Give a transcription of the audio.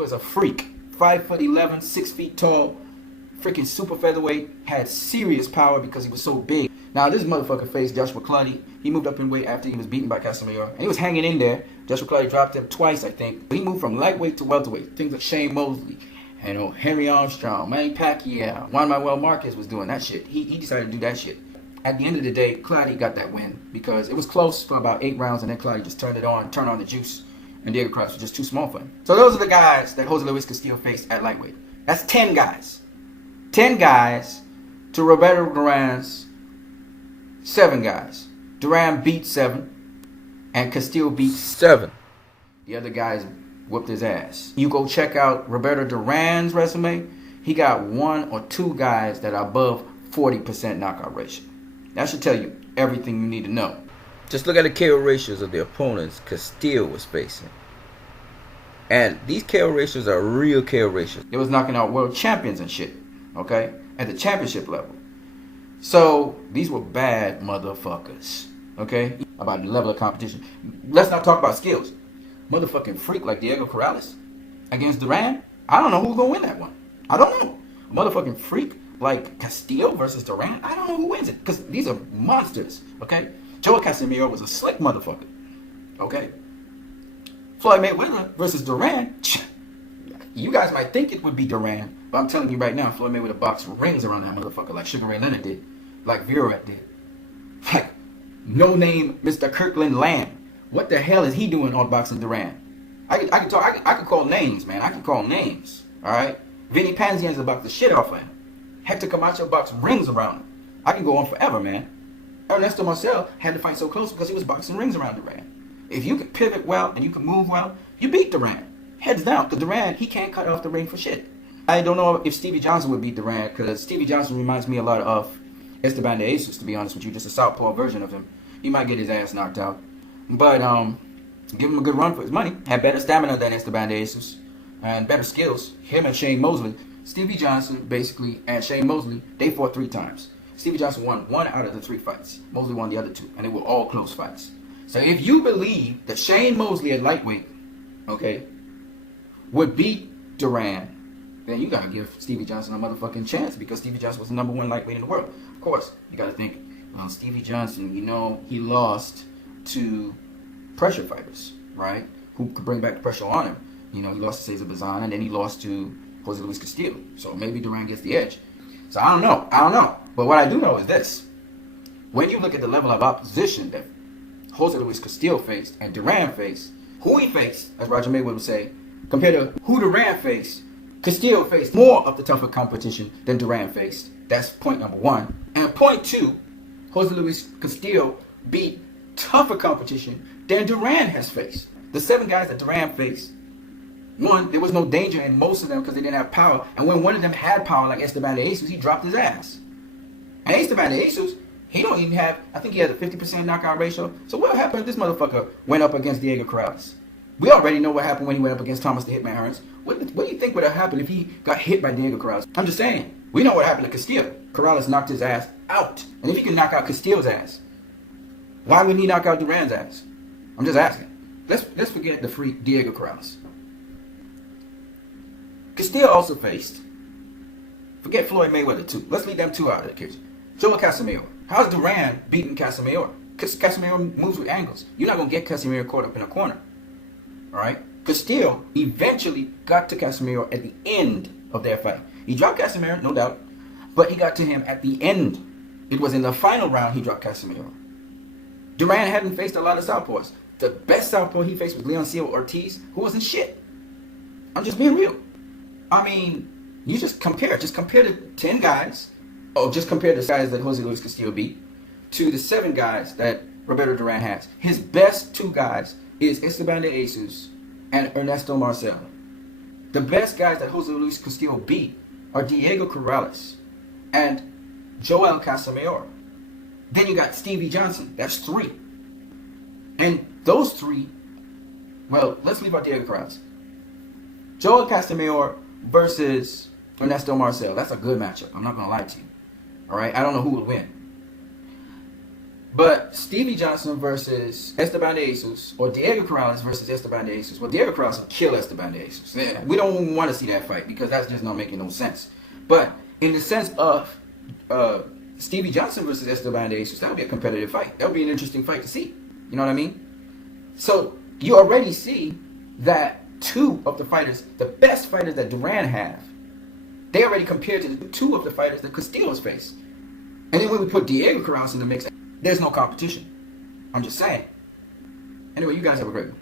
was a freak. 5'11", 6 feet tall, freaking super featherweight, had serious power because he was so big. Now this motherfucker faced Joshua Clottey. He moved up in weight after he was beaten by Casimiro, and he was hanging in there. Joshua Clottey dropped him twice, I think. He moved from lightweight to welterweight. Things like Shane Mosley, Henry Armstrong, Manny Pacquiao, Juan Manuel Marquez was doing that shit. He decided to do that shit. At the end of the day, Clottey got that win because it was close for about 8 rounds, and then Clottey just turned on the juice, and Diego Corrales was just too small for him. So those are the guys that Jose Luis Castillo faced at lightweight. That's 10 guys. 10 guys to Roberto Duran's 7 guys. Duran beat 7, and Castillo beat 7. The other guys whooped his ass. You go check out Roberto Duran's resume. He got 1 or 2 guys that are above 40% knockout ratio. That should tell you everything you need to know. Just look at the KO ratios of the opponents Castillo was facing. And these KO ratios are real KO ratios. They was knocking out world champions and shit, okay? At the championship level. So, these were bad motherfuckers, okay? About the level of competition. Let's not talk about skills. Motherfucking freak like Diego Corrales against Duran, I don't know who's gonna win that one. I don't know. A motherfucking freak like Castillo versus Duran, I don't know who wins it. Because these are monsters, okay? Joel Casimiro was a slick motherfucker, okay? Floyd Mayweather versus Duran, you guys might think it would be Duran, but I'm telling you right now, Floyd Mayweather boxed rings around that motherfucker like Sugar Ray Leonard did, like Rivera did, like no name Mr. Kirkland Lamb. What the hell is he doing on boxing Duran? I can call names, man. I can call names, all right? Vinny Panzian's boxed the shit off of him. Hector Camacho boxed rings around him. I can go on forever, man. Ernesto Marcel had to fight so close because he was boxing rings around Duran. If you can pivot well and you can move well, you beat Duran. Heads down, because Duran, he can't cut off the ring for shit. I don't know if Stevie Johnson would beat Duran, because Stevie Johnson reminds me a lot of Esteban de Jesus, to be honest with you. Just a southpaw version of him. He might get his ass knocked out. But give him a good run for his money. Had better stamina than Esteban de Jesus. And better skills. Him and Shane Mosley. Stevie Johnson, basically, and Shane Mosley, they fought 3 times. Stevie Johnson won 1 out of the 3 fights. Mosley won the other 2. And they were all close fights. So if you believe that Shane Mosley at lightweight, okay, would beat Duran, then you gotta give Stevie Johnson a motherfucking chance, because Stevie Johnson was the #1 lightweight in the world. Of course, you gotta think, Stevie Johnson, you know, he lost to pressure fighters, right? Who could bring back the pressure on him. You know, he lost to Cesar Bazan, and then he lost to Jose Luis Castillo. So maybe Duran gets the edge. So I don't know. But what I do know is this. When you look at the level of opposition that Jose Luis Castillo faced and Duran faced, who he faced, as Roger Mayweather would say, compared to who Duran faced, Castillo faced more of the tougher competition than Duran faced. That's point number 1. And point 2, Jose Luis Castillo beat tougher competition than Duran has faced. The 7 guys that Duran faced, 1, there was no danger in most of them because they didn't have power. And when one of them had power, like Esteban de Jesus, he dropped his ass. And Esteban de Jesus, he don't even have, I think he has a 50% knockout ratio. So what happened if this motherfucker went up against Diego Corrales? We already know what happened when he went up against Thomas the Hitman Hearns. What do you think would have happened if he got hit by Diego Corrales? I'm just saying. We know what happened to Castillo. Corrales knocked his ass out. And if he can knock out Castillo's ass, why wouldn't he knock out Duran's ass? I'm just asking. Let's forget the freak Diego Corrales. Castillo also faced, forget Floyd Mayweather too. Let's leave them 2 out of the kitchen. Joel Casimiro. How's Duran beating Casimiro? Because Casimiro moves with angles. You're not going to get Casimiro caught up in a corner. Alright? Castillo eventually got to Casimiro at the end of their fight. He dropped Casimiro, no doubt. But he got to him at the end. It was in the final round he dropped Casimiro. Duran hadn't faced a lot of southpaws. The best southpaw he faced was Leoncio Ortiz, who wasn't shit. I'm just being real. I mean, you just compare the 10 guys, just compare the guys that Jose Luis Castillo beat to the 7 guys that Roberto Duran has. His best 2 guys is Esteban de Jesus and Ernesto Marcel. The best guys that Jose Luis Castillo beat are Diego Corrales and Joel Casimiro. Then you got Stevie Johnson. That's 3. And those 3, well, let's leave out Diego Corrales. Joel Casimiro versus Ernesto Marcel. That's a good matchup. I'm not going to lie to you. All right? I don't know who would win. But Stevie Johnson versus Esteban de Jesus, or Diego Corrales versus Esteban de Jesus. Well, Diego Corrales will kill Esteban de Jesus. Yeah, we don't even want to see that fight because that's just not making no sense. But in the sense of Stevie Johnson versus Esteban de Jesus, that would be a competitive fight. That would be an interesting fight to see. You know what I mean? So you already see that two of the fighters, the best fighters that Duran have, they already compared to the two of the fighters that Castillo's faced. And then when we put Diego Corrales in the mix, there's no competition. I'm just saying. Anyway, you guys have a great one.